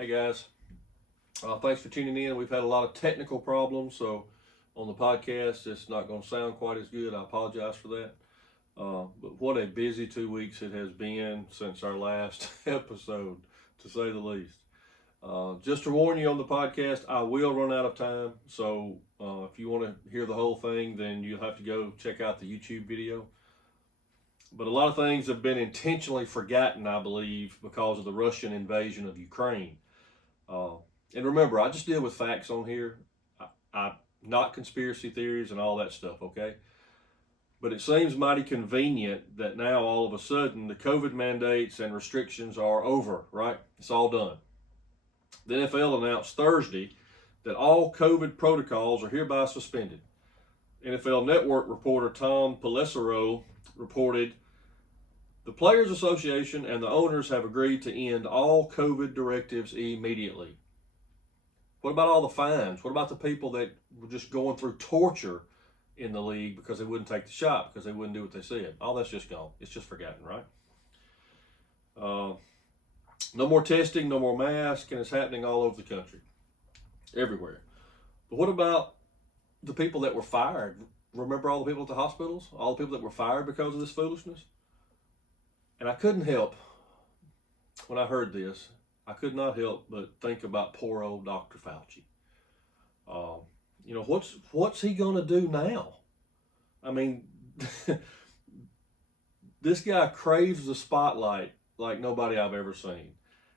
Hey guys, thanks for tuning in. We've had a lot of technical problems, so on the podcast it's not going to sound quite as good. I apologize for that. But what a busy 2 weeks it has been since our last episode, to say the least. Just to warn you on the podcast, I will run out of time. So if you want to hear the whole thing, then you'll have to go check out the YouTube video. But a lot of things have been intentionally forgotten, I believe, because of the Russian invasion of Ukraine. And remember, I just deal with facts on here. I not conspiracy theories and all that stuff, okay? But it seems mighty convenient that now all of a sudden the COVID mandates and restrictions are over, right? It's all done. The NFL announced Thursday that all COVID protocols are hereby suspended. NFL Network reporter Tom Pelissero reported the Players Association and the owners have agreed to end all COVID directives immediately. What about all the fines? What about the people that were just going through torture in the league because they wouldn't take the shot, because they wouldn't do what they said? All that's just gone. It's just forgotten, right? No more testing, no more masks, and it's happening all over the country, everywhere. But what about the people that were fired? Remember all the people at the hospitals? All the people that were fired because of this foolishness? And I couldn't help, when I heard this, I could not help but think about poor old Dr. Fauci. What's he going to do now? I mean, this guy craves the spotlight like nobody I've ever seen.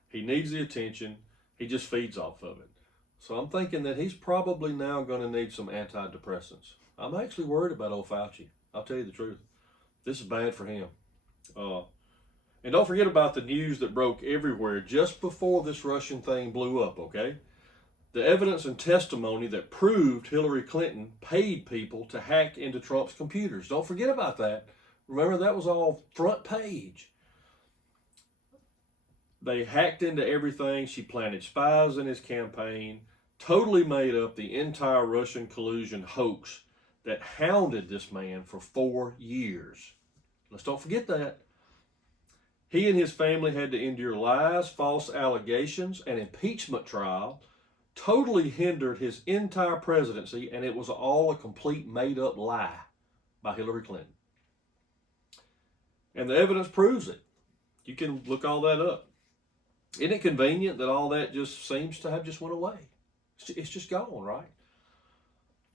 He needs the attention. He just feeds off of it. So I'm thinking that he's probably now going to need some antidepressants. I'm actually worried about old Fauci. I'll tell you the truth. This is bad for him. And don't forget about the news that broke everywhere just before this Russian thing blew up, okay? The evidence and testimony that proved Hillary Clinton paid people to hack into Trump's computers. Don't forget about that. Remember, that was all front page. They hacked into everything. She planted spies in his campaign, totally made up the entire Russian collusion hoax that hounded this man for 4 years. Let's don't forget that. He and his family had to endure lies, false allegations, an impeachment trial, totally hindered his entire presidency, and it was all a complete made-up lie by Hillary Clinton. And the evidence proves it. You can look all that up. Isn't it convenient that all that just seems to have just went away? It's just gone, right?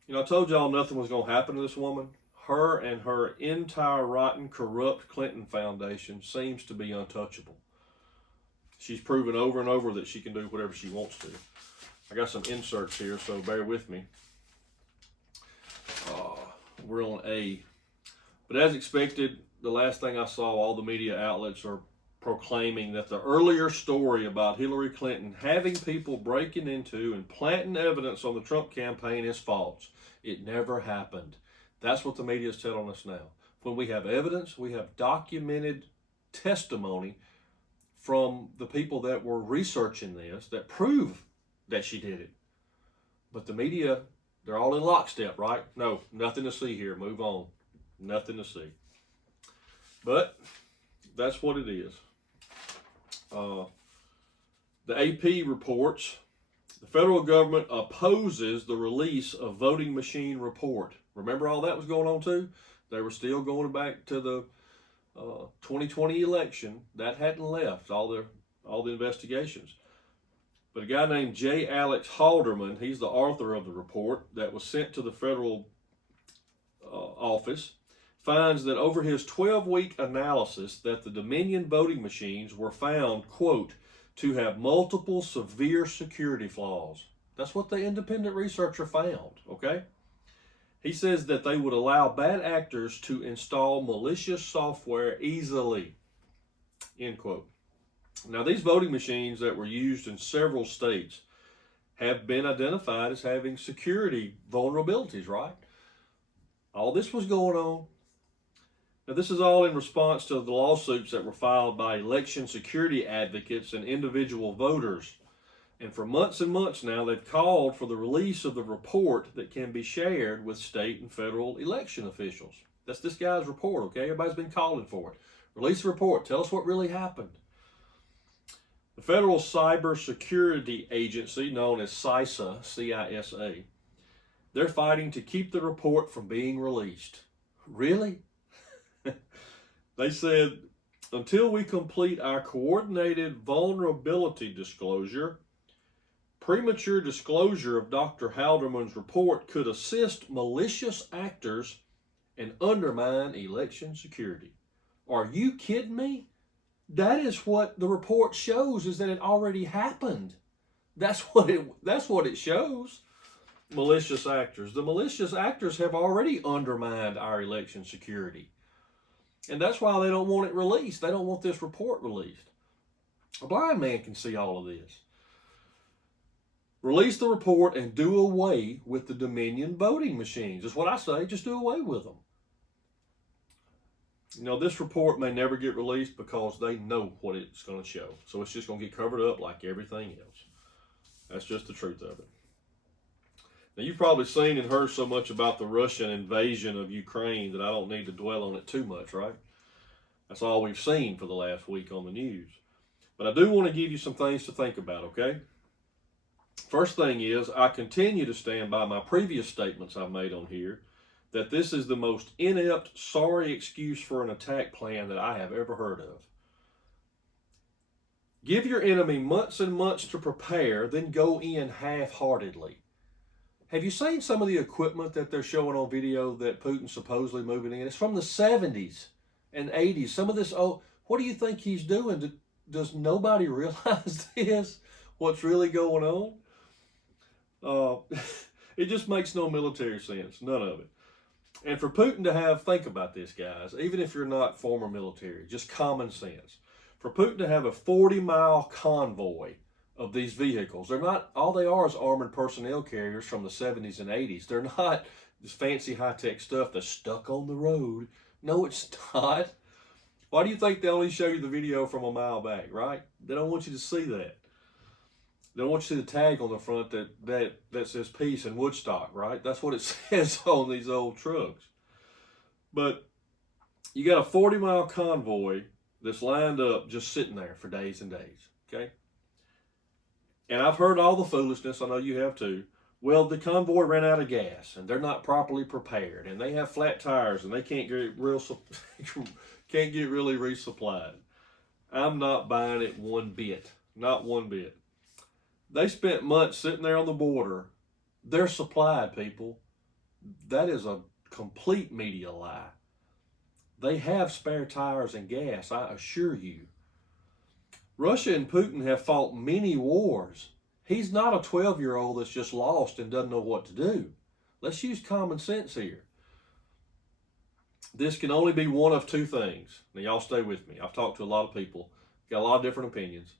You know, I told y'all nothing was going to happen to this woman. Her and her entire rotten, corrupt Clinton Foundation seems to be untouchable. She's proven over and over that she can do whatever she wants to. I got some inserts here, so bear with me. We're on A. But as expected, the last thing I saw, all the media outlets are proclaiming that the earlier story about Hillary Clinton having people breaking into and planting evidence on the Trump campaign is false. It never happened. That's what the media is telling us now. When we have evidence, we have documented testimony from the people that were researching this that prove that she did it. But the media, they're all in lockstep, right? No, nothing to see here. Move on. Nothing to see. But that's what it is. The AP reports the federal government opposes the release of voting machine report. Remember all that was going on too? They were still going back to the 2020 election. That hadn't left, all the investigations. But a guy named J. Alex Halderman, he's the author of the report that was sent to the federal office, finds that over his 12-week analysis that the Dominion voting machines were found, quote, to have multiple severe security flaws. That's what the independent researcher found, okay? He says that they would allow bad actors to install malicious software easily, end quote. Now, these voting machines that were used in several states have been identified as having security vulnerabilities, right? All this was going on. Now, this is all in response to the lawsuits that were filed by election security advocates and individual voters. And for months and months now, they've called for the release of the report that can be shared with state and federal election officials. That's this guy's report, okay? Everybody's been calling for it. Release the report. Tell us what really happened. The Federal Cyber Security Agency, known as CISA, C-I-S-A, they're fighting to keep the report from being released. Really? They said, until we complete our coordinated vulnerability disclosure, premature disclosure of Dr. Halderman's report could assist malicious actors and undermine election security. Are you kidding me? That is what the report shows, is that it already happened. That's what it shows. Malicious actors. The malicious actors have already undermined our election security. And that's why they don't want it released. They don't want this report released. A blind man can see all of this. Release the report and do away with the Dominion voting machines. That's what I say. Just do away with them. You know, this report may never get released because they know what it's going to show. So it's just going to get covered up like everything else. That's just the truth of it. Now, you've probably seen and heard so much about the Russian invasion of Ukraine that I don't need to dwell on it too much, right? That's all we've seen for the last week on the news. But I do want to give you some things to think about, okay? First thing is, I continue to stand by my previous statements I've made on here that this is the most inept, sorry excuse for an attack plan that I have ever heard of. Give your enemy months and months to prepare, then go in half-heartedly. Have you seen some of the equipment that they're showing on video that Putin's supposedly moving in? It's from the 70s and 80s. Some of this, what do you think he's doing? Does nobody realize this? What's really going on? It just makes no military sense, none of it. And for Putin to have, think about this, guys, even if you're not former military, just common sense. For Putin to have a 40-mile convoy of these vehicles, they're not, all they are is armored personnel carriers from the 70s and 80s. They're not this fancy high-tech stuff that's stuck on the road. No, it's not. Why do you think they only show you the video from a mile back, right? They don't want you to see that. They don't want you to see the tag on the front that says peace in Woodstock, right? That's what it says on these old trucks. But you got a 40-mile convoy that's lined up just sitting there for days and days, okay? And I've heard all the foolishness, I know you have too. Well, the convoy ran out of gas, and they're not properly prepared, and they have flat tires, and they can't get really resupplied. I'm not buying it one bit, not one bit. They spent months sitting there on the border. They're supplied, people. That is a complete media lie. They have spare tires and gas, I assure you. Russia and Putin have fought many wars. He's not a 12-year-old that's just lost and doesn't know what to do. Let's use common sense here. This can only be one of two things. Now, y'all stay with me. I've talked to a lot of people, got a lot of different opinions.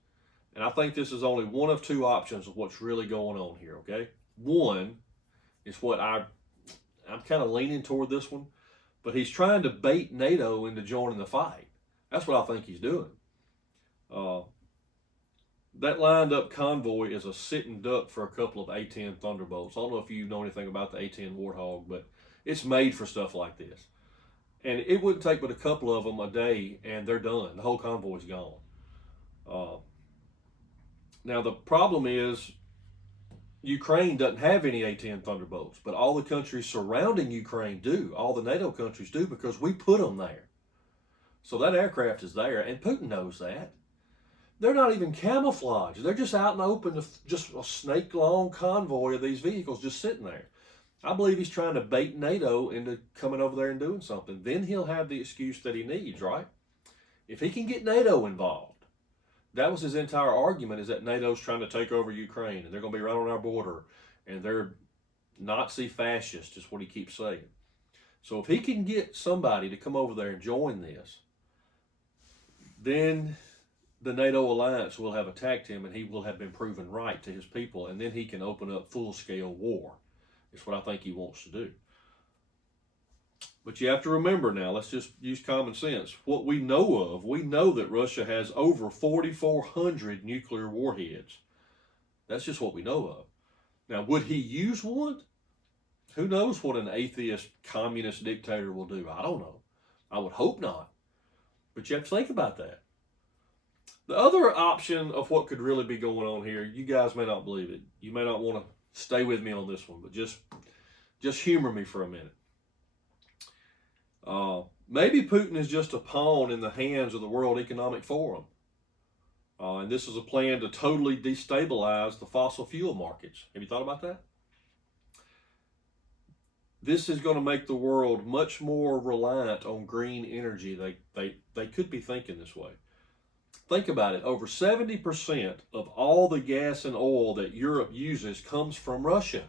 And I think this is only one of two options of what's really going on here, okay? One is what I'm kind of leaning toward this one, but he's trying to bait NATO into joining the fight. That's what I think he's doing. That lined up convoy is a sitting duck for a couple of A-10 Thunderbolts. I don't know if you know anything about the A-10 Warthog, but it's made for stuff like this. And it wouldn't take but a couple of them a day, and they're done. The whole convoy's gone. Now, the problem is Ukraine doesn't have any A-10 Thunderbolts, but all the countries surrounding Ukraine do. All the NATO countries do because we put them there. So that aircraft is there, and Putin knows that. They're not even camouflaged. They're just out in the open, just a snake-long convoy of these vehicles just sitting there. I believe he's trying to bait NATO into coming over there and doing something. Then he'll have the excuse that he needs, right? If he can get NATO involved, that was his entire argument, is that NATO's trying to take over Ukraine, and they're going to be right on our border, and they're Nazi fascist, is what he keeps saying. So if he can get somebody to come over there and join this, then the NATO alliance will have attacked him, and he will have been proven right to his people, and then he can open up full-scale war. It's what I think he wants to do. But you have to remember now, let's just use common sense. What we know that Russia has over 4,400 nuclear warheads. That's just what we know of. Now, would he use one? Who knows what an atheist communist dictator will do? I don't know. I would hope not. But you have to think about that. The other option of what could really be going on here, you guys may not believe it. You may not want to stay with me on this one, but just humor me for a minute. Maybe Putin is just a pawn in the hands of the World Economic Forum. And this is a plan to totally destabilize the fossil fuel markets. Have you thought about that? This is going to make the world much more reliant on green energy. They could be thinking this way. Think about it. Over 70% of all the gas and oil that Europe uses comes from Russia.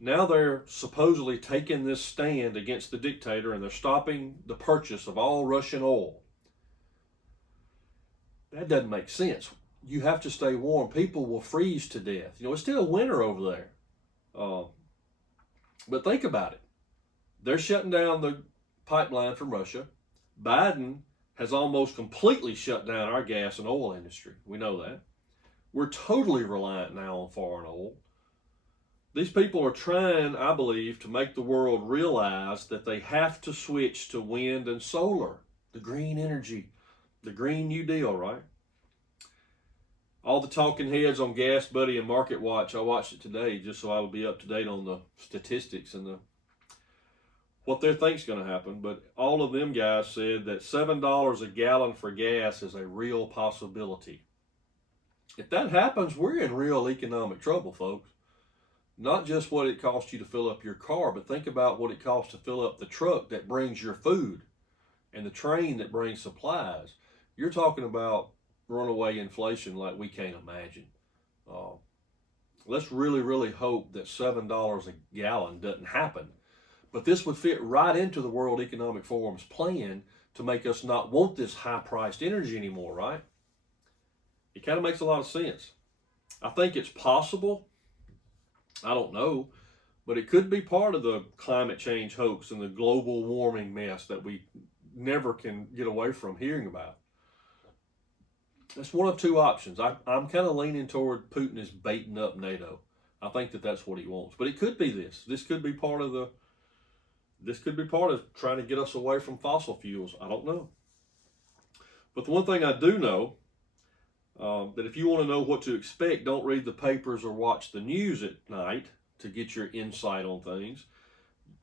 Now they're supposedly taking this stand against the dictator, and they're stopping the purchase of all Russian oil. That doesn't make sense. You have to stay warm. People will freeze to death. It's still winter over there. But think about it. They're shutting down the pipeline from Russia. Biden has almost completely shut down our gas and oil industry. We know that. We're totally reliant now on foreign oil. These people are trying, I believe, to make the world realize that they have to switch to wind and solar, the green energy, the Green New Deal, right? All the talking heads on Gas Buddy and Market Watch, I watched it today just so I would be up to date on the statistics and what they think's going to happen. But all of them guys said that $7 a gallon for gas is a real possibility. If that happens, we're in real economic trouble, folks. Not just what it costs you to fill up your car, but think about what it costs to fill up the truck that brings your food and the train that brings supplies. You're talking about runaway inflation like we can't imagine. Let's really, really hope that $7 a gallon doesn't happen. But this would fit right into the World Economic Forum's plan to make us not want this high-priced energy anymore, right? It kind of makes a lot of sense. I think it's possible. I don't know. But it could be part of the climate change hoax and the global warming mess that we never can get away from hearing about. That's one of two options. I'm kind of leaning toward Putin is baiting up NATO. I think that's what he wants. But it could be this. This could be part of trying to get us away from fossil fuels. I don't know. But the one thing I do know, that if you want to know what to expect, don't read the papers or watch the news at night to get your insight on things.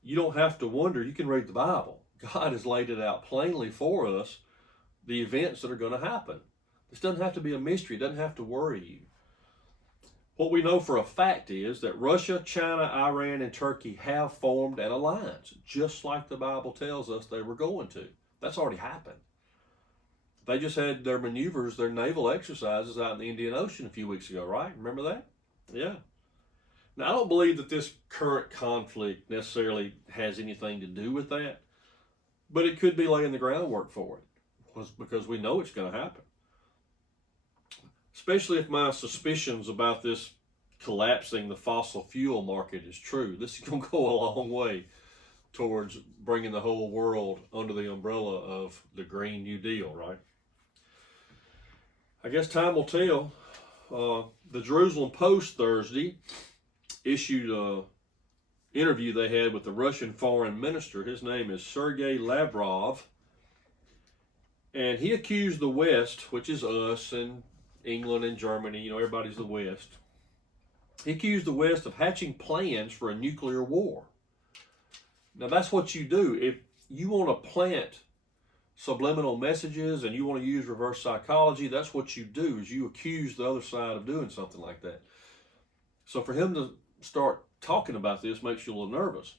You don't have to wonder. You can read the Bible. God has laid it out plainly for us, the events that are going to happen. This doesn't have to be a mystery. It doesn't have to worry you. What we know for a fact is that Russia, China, Iran, and Turkey have formed an alliance, just like the Bible tells us they were going to. That's already happened. They just had their maneuvers, their naval exercises out in the Indian Ocean a few weeks ago, right? Remember that? Yeah. Now, I don't believe that this current conflict necessarily has anything to do with that, but it could be laying the groundwork for it, because we know it's going to happen. Especially if my suspicions about this collapsing the fossil fuel market is true. This is going to go a long way towards bringing the whole world under the umbrella of the Green New Deal, right? I guess time will tell. The Jerusalem Post Thursday issued an interview they had with the Russian foreign minister. His name is Sergei Lavrov. And he accused the West, which is us and England and Germany, everybody's the West. He accused the West of hatching plans for a nuclear war. Now that's what you do. If you want to plant subliminal messages and you want to use reverse psychology, that's what you do, is you accuse the other side of doing something like that. So for him to start talking about this makes you a little nervous.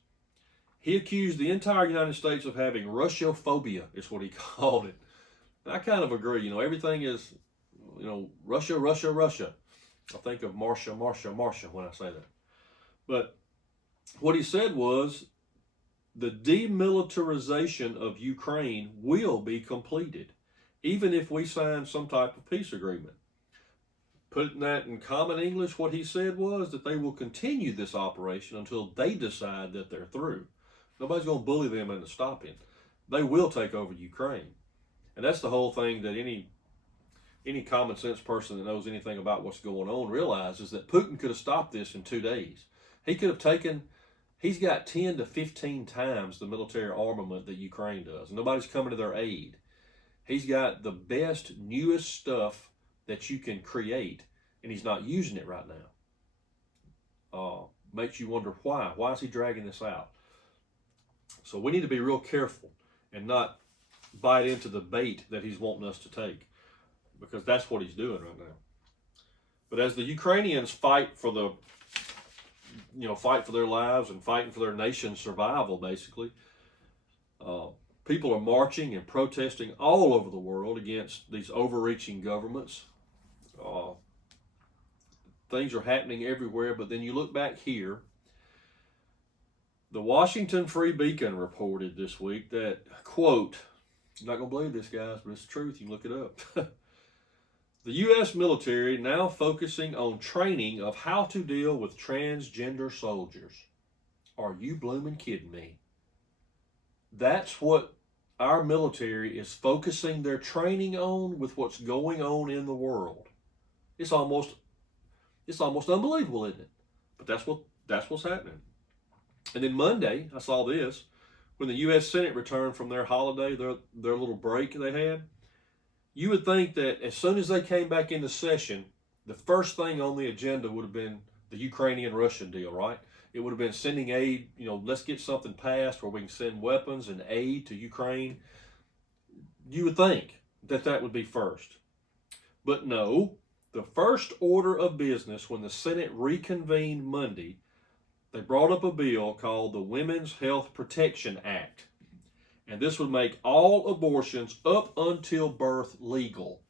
He accused the entire United States of having Russophobia, is what he called it. And I kind of agree. Everything is, Russia, Russia, Russia. I think of Marsha, Marsha, Marsha when I say that. But what he said was, the demilitarization of Ukraine will be completed, even if we sign some type of peace agreement. Putting that in common English, what he said was that they will continue this operation until they decide that they're through. Nobody's going to bully them into stopping. They will take over Ukraine. And that's the whole thing that any common sense person that knows anything about what's going on realizes, that Putin could have stopped this in 2 days. He's got 10 to 15 times the military armament that Ukraine does. Nobody's coming to their aid. He's got the best, newest stuff that you can create, and he's not using it right now. Makes you wonder why. Why is he dragging this out? So we need to be real careful and not bite into the bait that he's wanting us to take, because that's what he's doing right now. But as the Ukrainians fight for their lives and fighting for their nation's survival, basically, people are marching and protesting all over the world against these overreaching governments. Things are happening everywhere, but then you look back here. The Washington Free Beacon reported this week that, quote, you're not going to believe this, guys, but it's the truth. You can look it up. The U.S. military now focusing on training of how to deal with transgender soldiers. Are you blooming kidding me? That's what our military is focusing their training on with what's going on in the world. It's almost unbelievable, isn't it? But that's what's happening. And then Monday, I saw this, when the U.S. Senate returned from their holiday, their little break they had. You would think that as soon as they came back into session, the first thing on the agenda would have been the Ukrainian-Russian deal, right? It would have been sending aid, let's get something passed where we can send weapons and aid to Ukraine. You would think that would be first. But no, the first order of business when the Senate reconvened Monday, they brought up a bill called the Women's Health Protection Act. And this would make all abortions up until birth legal.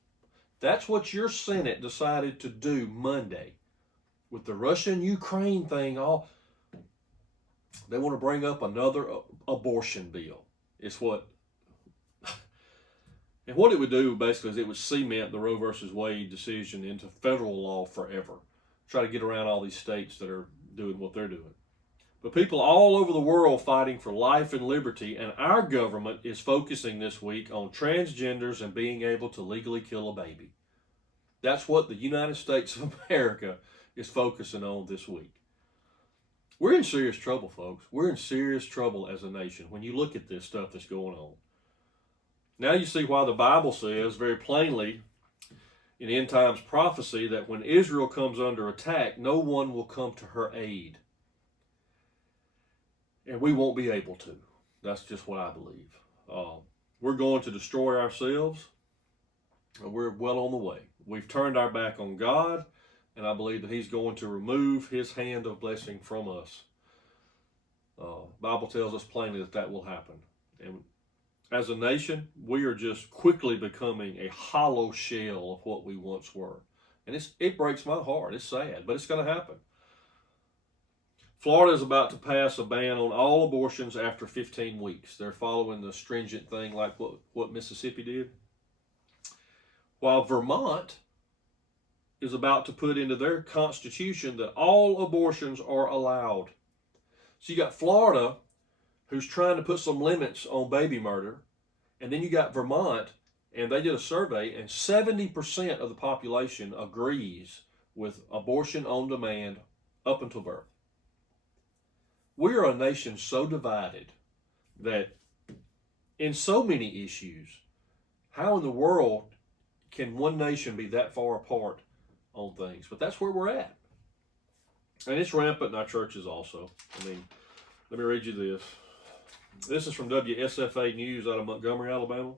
That's what your Senate decided to do Monday. With the Russian-Ukraine thing, they want to bring up another abortion bill. And what it would do basically is it would cement the Roe versus Wade decision into federal law forever. Try to get around all these states that are doing what they're doing. But people all over the world fighting for life and liberty, and our government is focusing this week on transgenders and being able to legally kill a baby. That's what the United States of America is focusing on this week. We're in serious trouble, folks. We're in serious trouble as a nation when you look at this stuff that's going on. Now you see why the Bible says very plainly in end times prophecy that when Israel comes under attack, no one will come to her aid. And we won't be able to. That's just what I believe. We're going to destroy ourselves, and we're well on the way. We've turned our back on God, and I believe that He's going to remove His hand of blessing from us. Bible tells us plainly that will happen. And as a nation, we are just quickly becoming a hollow shell of what we once were. And it breaks my heart. It's sad, but it's going to happen. Florida is about to pass a ban on all abortions after 15 weeks. They're following the stringent thing like what Mississippi did. While Vermont is about to put into their constitution that all abortions are allowed. So you got Florida, who's trying to put some limits on baby murder, and then you got Vermont, and they did a survey, and 70% of the population agrees with abortion on demand up until birth. We are a nation so divided that in so many issues, how in the world can one nation be that far apart on things? But that's where we're at. And it's rampant in our churches also. Let me read you this. This is from WSFA News out of Montgomery, Alabama.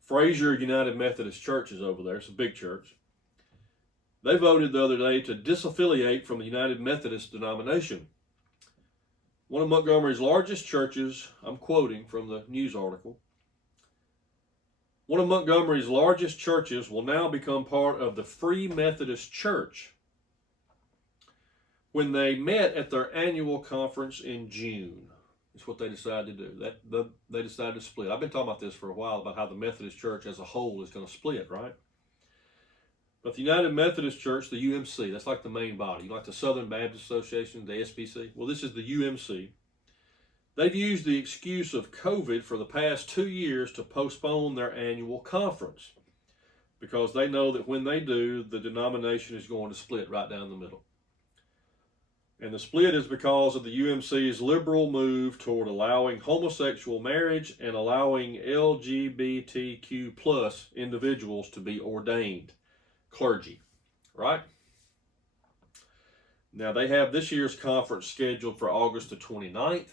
Fraser United Methodist Church is over there. It's a big church. They voted the other day to disaffiliate from the United Methodist denomination. One of Montgomery's largest churches, I'm quoting from the news article, one of Montgomery's largest churches will now become part of the Free Methodist Church when they met at their annual conference in June. That's what they decided to do. They decided to split. I've been talking about this for a while, about how the Methodist Church as a whole is going to split, right? But the United Methodist Church, the UMC, that's like the main body, like the Southern Baptist Association, the SBC. Well, this is the UMC. They've used the excuse of COVID for the past 2 years to postpone their annual conference because they know that when they do, the denomination is going to split right down the middle. And the split is because of the UMC's liberal move toward allowing homosexual marriage and allowing LGBTQ plus individuals to be ordained clergy, right? Now, they have this year's conference scheduled for August the 29th,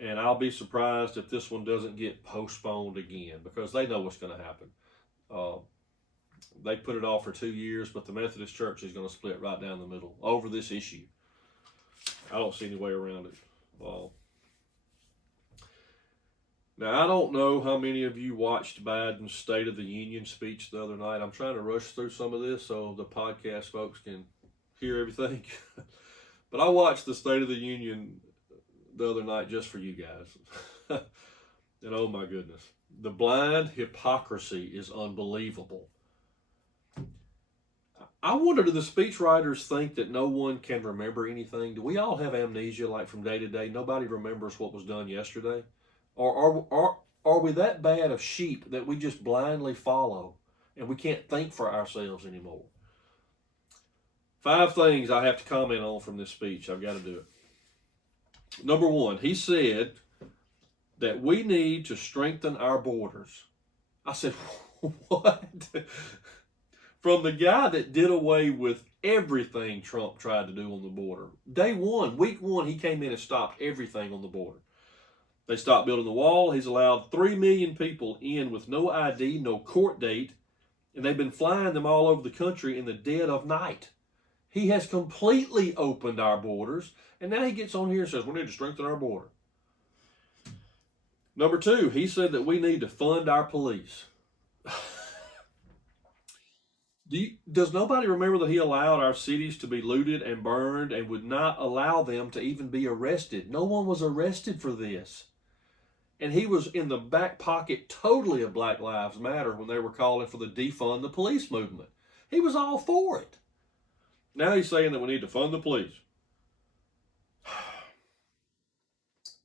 and I'll be surprised if this one doesn't get postponed again, because they know what's going to happen. They put it off for 2 years, but the Methodist Church is going to split right down the middle over this issue. I don't see any way around it. Now, I don't know how many of you watched Biden's State of the Union speech the other night. I'm trying to rush through some of this so the podcast folks can hear everything. But I watched the State of the Union the other night just for you guys. And oh my goodness, the blind hypocrisy is unbelievable. I wonder, do the speechwriters think that no one can remember anything? Do we all have amnesia, like from day to day? Nobody remembers what was done yesterday? Or are we that bad of sheep that we just blindly follow and we can't think for ourselves anymore? 5 things I have to comment on from this speech. I've got to do it. Number 1, he said that we need to strengthen our borders. I said, what? From the guy that did away with everything Trump tried to do on the border. Day 1, week 1, he came in and stopped everything on the border. They stopped building the wall. He's allowed 3 million people in with no ID, no court date, and they've been flying them all over the country in the dead of night. He has completely opened our borders, and now he gets on here and says, we need to strengthen our border. Number 2, he said that we need to fund our police. Does nobody remember that he allowed our cities to be looted and burned and would not allow them to even be arrested? No one was arrested for this. And he was in the back pocket totally of Black Lives Matter when they were calling for the defund the police movement. He was all for it. Now he's saying that we need to fund the police.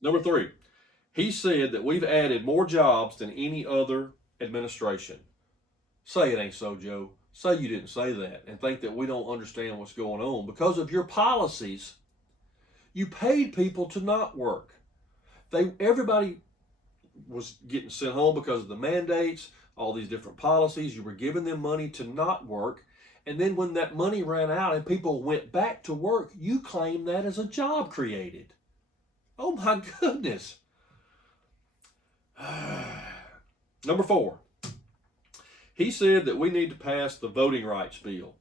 Number 3, he said that we've added more jobs than any other administration. Say it ain't so, Joe. Say you didn't say that and think that we don't understand what's going on. Because of your policies, you paid people to not work. Everybody was getting sent home because of the mandates, all these different policies. You were giving them money to not work. And then when that money ran out and people went back to work, you claimed that as a job created. Oh my goodness. Number 4. He said that we need to pass the voting rights bill.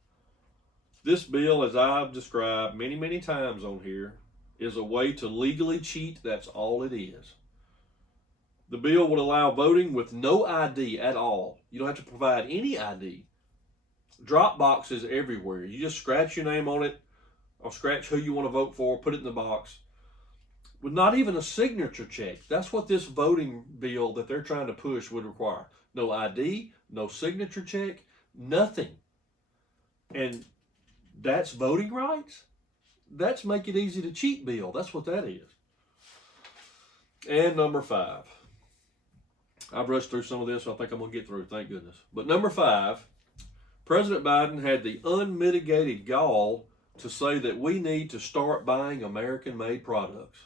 This bill, as I've described many, many times on here, is a way to legally cheat. That's all it is. The bill would allow voting with no ID at all. You don't have to provide any ID. Drop boxes everywhere. You just scratch your name on it, or scratch who you want to vote for, put it in the box. With not even a signature check. That's what this voting bill that they're trying to push would require. No ID, no signature check, nothing. And that's voting rights? That's make it easy to cheat bill. That's what that is. And number 5. I've rushed through some of this, so I think I'm going to get through, thank goodness. But number 5, President Biden had the unmitigated gall to say that we need to start buying American-made products.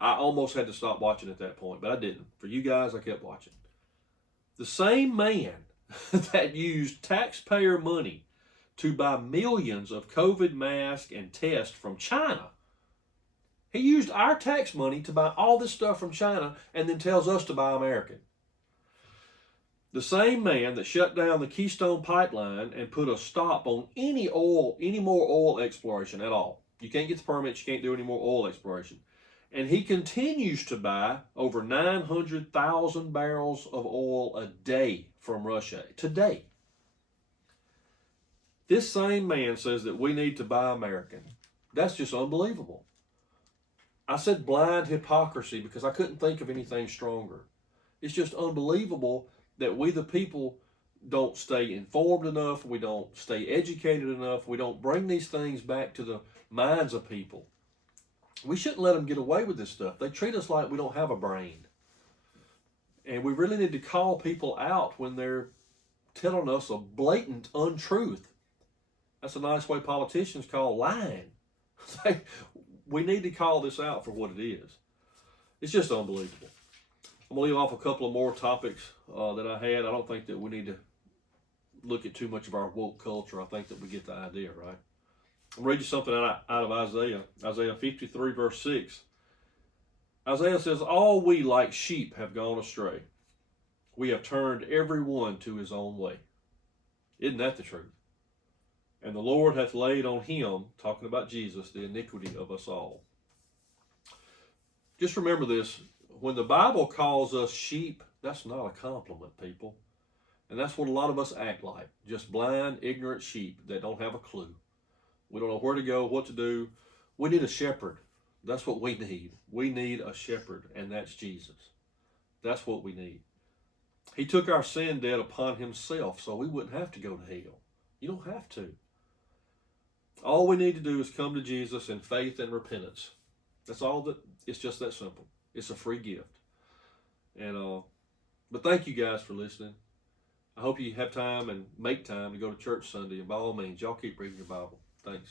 I almost had to stop watching at that point, but I didn't. For you guys, I kept watching. The same man that used taxpayer money to buy millions of COVID masks and tests from China, he used our tax money to buy all this stuff from China and then tells us to buy American. The same man that shut down the Keystone Pipeline and put a stop on any more oil exploration at all. You can't get the permits, you can't do any more oil exploration. And he continues to buy over 900,000 barrels of oil a day from Russia today. This same man says that we need to buy American. That's just unbelievable. I said blind hypocrisy because I couldn't think of anything stronger. It's just unbelievable that we the people don't stay informed enough, we don't stay educated enough, we don't bring these things back to the minds of people. We shouldn't let them get away with this stuff. They treat us like we don't have a brain. And we really need to call people out when they're telling us a blatant untruth. That's a nice way politicians call lying. We need to call this out for what it is. It's just unbelievable. I'm going to leave off a couple of more topics that I had. I don't think that we need to look at too much of our woke culture. I think that we get the idea, right? I'll read you something out of Isaiah. Isaiah 53, verse 6. Isaiah says, all we like sheep have gone astray. We have turned every one to his own way. Isn't that the truth? And the Lord hath laid on him, talking about Jesus, the iniquity of us all. Just remember this. When the Bible calls us sheep, that's not a compliment, people. And that's what a lot of us act like. Just blind, ignorant sheep that don't have a clue. We don't know where to go, what to do. We need a shepherd. That's what we need. We need a shepherd, and that's Jesus. That's what we need. He took our sin debt upon himself so we wouldn't have to go to hell. You don't have to. All we need to do is come to Jesus in faith and repentance. That's all that. It's just that simple. It's a free gift. And but thank you guys for listening. I hope you have time and make time to go to church Sunday. And by all means, y'all keep reading your Bible. Thanks.